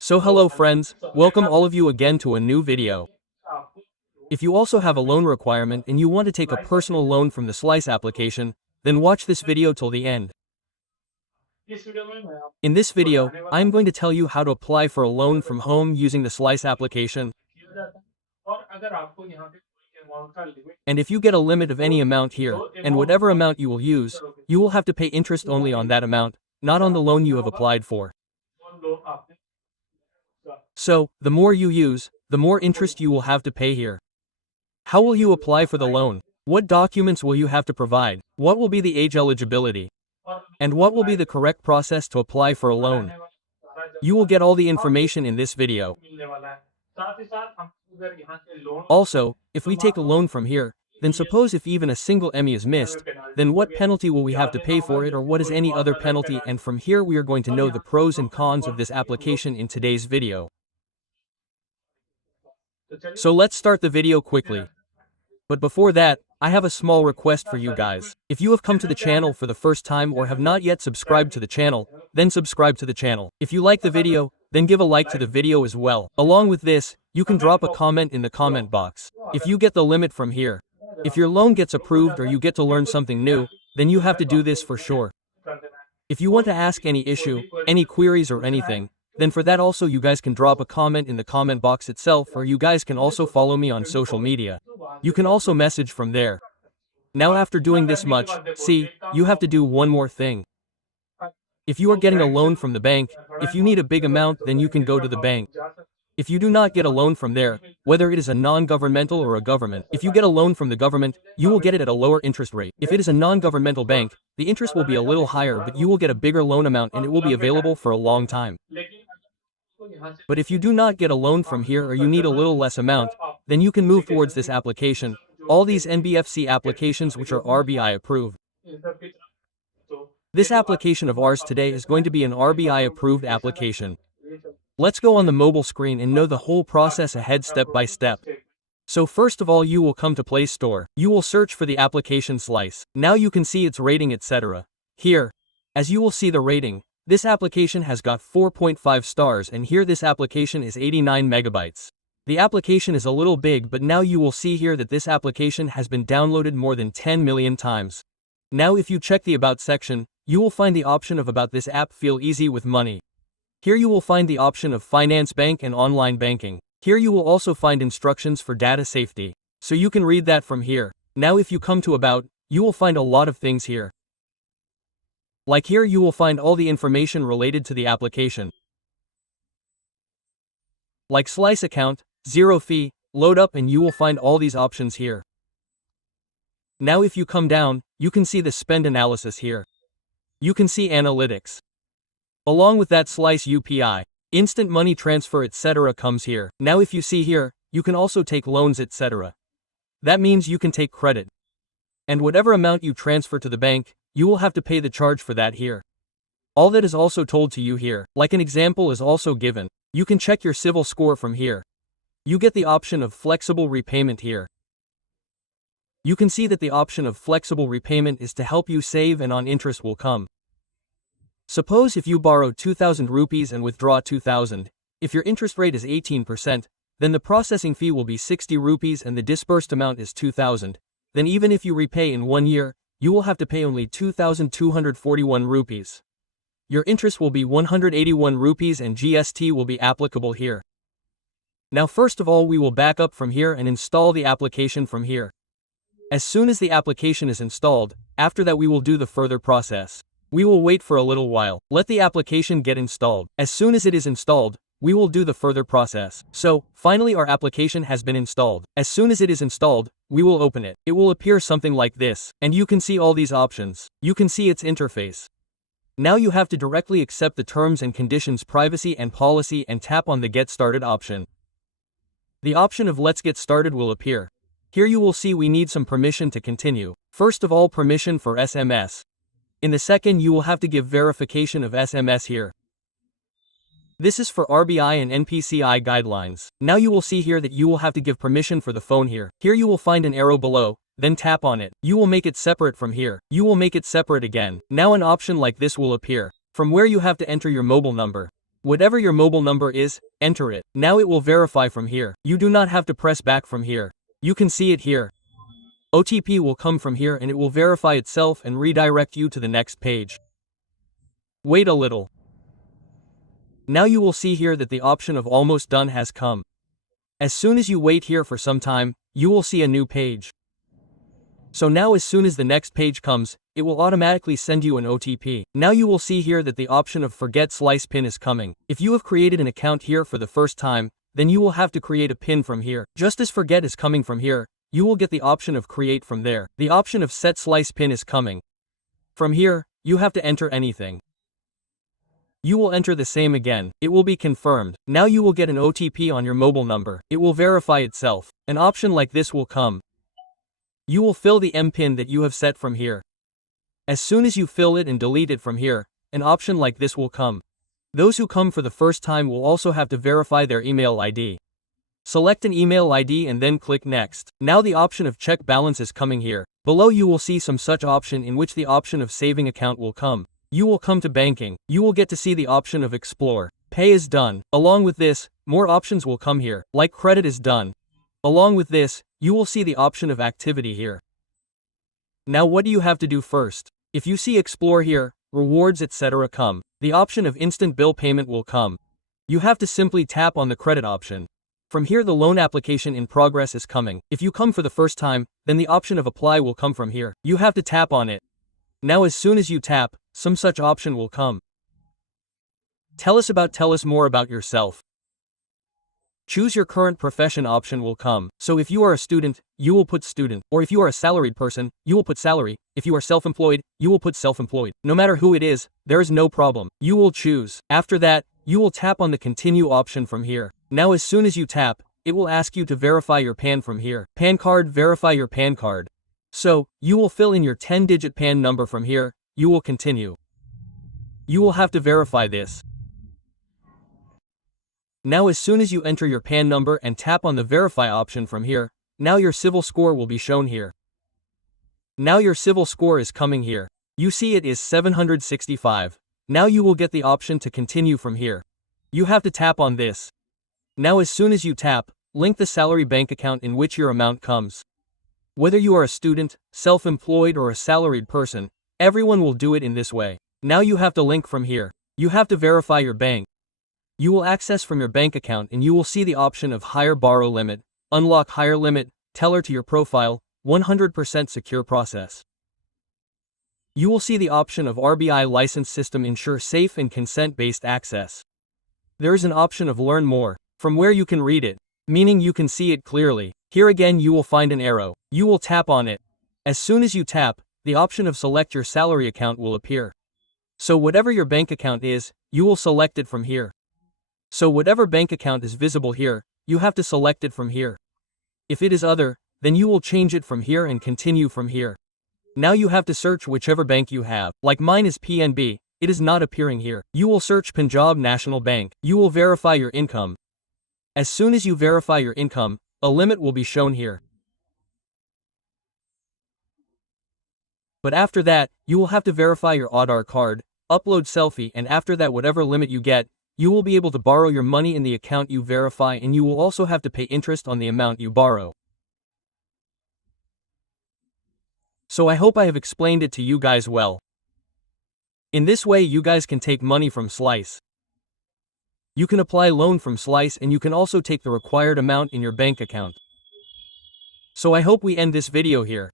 So hello friends, welcome all of you again to a new video. If you also have a loan requirement and you want to take a personal loan from the Slice application, then watch this video till the end. In this video, I am going to tell you how to apply for a loan from home using the Slice application. And if you get a limit of any amount here, and whatever amount you will use, you will have to pay interest only on that amount, not on the loan you have applied for. So, the more you use, the more interest you will have to pay here. How will you apply for the loan? What documents will you have to provide? What will be the age eligibility? And what will be the correct process to apply for a loan? You will get all the information in this video. Also, if we take a loan from here, then suppose if even a single ME is missed, then what penalty will we have to pay for it, or what is any other penalty? And from here we are going to know the pros and cons of this application in today's video. So let's start the video quickly. But before that, I have a small request for you guys. If you have come to the channel for the first time or have not yet subscribed to the channel, then subscribe to the channel. If you like the video, then give a like to the video as well. Along with this, you can drop a comment in the comment box. If you get the limit from here, if your loan gets approved or you get to learn something new, then you have to do this for sure. If you want to ask any issue, any queries or anything, then for that also you guys can drop a comment in the comment box itself, or you guys can also follow me on social media. You can also message from there. Now after doing this much, see, you have to do one more thing. If you are getting a loan from the bank, if you need a big amount, then you can go to the bank. If you do not get a loan from there, whether it is a non-governmental or a government, if you get a loan from the government, you will get it at a lower interest rate. If it is a non-governmental bank, the interest will be a little higher, but you will get a bigger loan amount and it will be available for a long time. But if you do not get a loan from here or you need a little less amount, then you can move towards this application, all these NBFC applications which are RBI approved. This application of ours today is going to be an RBI approved application. Let's go on the mobile screen and know the whole process ahead step by step. So first of all you will come to Play Store. You will search for the application Slice. Now you can see its rating etc. Here, as you will see the rating, this application has got 4.5 stars and here this application is 89 megabytes. The application is a little big, but now you will see here that this application has been downloaded more than 10 million times. Now if you check the About section, you will find the option of About this app feel easy with money. Here you will find the option of Finance Bank and Online Banking. Here you will also find instructions for data safety. So you can read that from here. Now if you come to About, you will find a lot of things here. Like here you will find all the information related to the application. Like Slice account, 0 fee, load up, and you will find all these options here. Now if you come down, you can see the spend analysis here. You can see analytics. Along with that Slice UPI, instant money transfer etc. comes here. Now if you see here, you can also take loans etc. That means you can take credit. And whatever amount you transfer to the bank, you will have to pay the charge for that here. All that is also told to you here, like an example is also given. You can check your civil score from here. You get the option of flexible repayment here. You can see that the option of flexible repayment is to help you save and on interest will come. Suppose if you borrow 2,000 rupees and withdraw 2,000, if your interest rate is 18%, then the processing fee will be 60 rupees and the disbursed amount is 2,000. Then even if you repay in 1 year, you will have to pay only 2,241 rupees. Your interest will be 181 rupees and GST will be applicable here. Now first of all we will back up from here and install the application from here. As soon as the application is installed, after that we will do the further process. We will wait for a little while, let the application get installed. As soon as it is installed, we will do the further process. So, finally our application has been installed. As soon as it is installed, we will open it. It will appear something like this, and you can see all these options. You can see its interface. Now you have to directly accept the terms and conditions, privacy and policy, and tap on the Get Started option. The option of Let's Get Started will appear. Here you will see we need some permission to continue. First of all, permission for SMS. In the second you will have to give verification of SMS here. This is for RBI and NPCI guidelines. Now you will see here that you will have to give permission for the phone here. Here you will find an arrow below, then tap on it. You will make it separate from here. You will make it separate again. Now an option like this will appear, from where you have to enter your mobile number. Whatever your mobile number is, enter it. Now it will verify from here. You do not have to press back from here. You can see it here. OTP will come from here and it will verify itself and redirect you to the next page. Wait a little. Now you will see here that the option of almost done has come. As soon as you wait here for some time, you will see a new page. So now as soon as the next page comes, it will automatically send you an OTP. Now you will see here that the option of forget slice pin is coming. If you have created an account here for the first time, then you will have to create a pin from here. Just as forget is coming from here, you will get the option of create from there. The option of set slice pin is coming. From here, you have to enter anything. You will enter the same again. It will be confirmed. Now you will get an OTP on your mobile number. It will verify itself. An option like this will come. You will fill the MPIN that you have set from here. As soon as you fill it and delete it from here, an option like this will come. Those who come for the first time will also have to verify their email ID. Select an email ID and then click Next. Now the option of check balance is coming here. Below you will see some such option in which the option of saving account will come. You will come to banking. You will get to see the option of explore. Pay is done. Along with this, more options will come here, like credit is done. Along with this, you will see the option of activity here. Now what do you have to do first? If you see explore here, rewards etc. come. The option of instant bill payment will come. You have to simply tap on the credit option. From here the loan application in progress is coming. If you come for the first time, then the option of apply will come from here. You have to tap on it. Now as soon as you tap, some such option will come. Tell us more about yourself. Choose your current profession option will come. So if you are a student, you will put student. Or if you are a salaried person, you will put salary. If you are self-employed, you will put self-employed. No matter who it is, there is no problem. You will choose. After that, you will tap on the continue option from here. Now as soon as you tap, it will ask you to verify your PAN from here. PAN card, verify your PAN card. So, you will fill in your 10-digit PAN number from here. You will continue. You will have to verify this. Now as soon as you enter your PAN number and tap on the verify option from here, now your civil score will be shown here. Now your civil score is coming here. You see it is 765. Now you will get the option to continue from here. You have to tap on this. Now as soon as you tap, link the salary bank account in which your amount comes. Whether you are a student, self-employed or a salaried person, everyone will do it in this way. Now you have to link from here. You have to verify your bank. You will access from your bank account and you will see the option of higher borrow limit, unlock higher limit, teller to your profile, 100% secure process. You will see the option of RBI license system ensure safe and consent-based access. There is an option of learn more, from where you can read it, meaning you can see it clearly. Here again you will find an arrow. You will tap on it. As soon as you tap, the option of select your salary account will appear. So whatever your bank account is, you will select it from here. So whatever bank account is visible here, you have to select it from here. If it is other, then you will change it from here and continue from here. Now you have to search whichever bank you have. Like mine is PNB, it is not appearing here. You will search Punjab National Bank. You will verify your income. As soon as you verify your income, a limit will be shown here. But after that, you will have to verify your Aadhaar card, upload selfie, and after that whatever limit you get, you will be able to borrow your money in the account you verify, and you will also have to pay interest on the amount you borrow. So I hope I have explained it to you guys well. In this way you guys can take money from Slice. You can apply loan from Slice and you can also take the required amount in your bank account. So I hope we end this video here.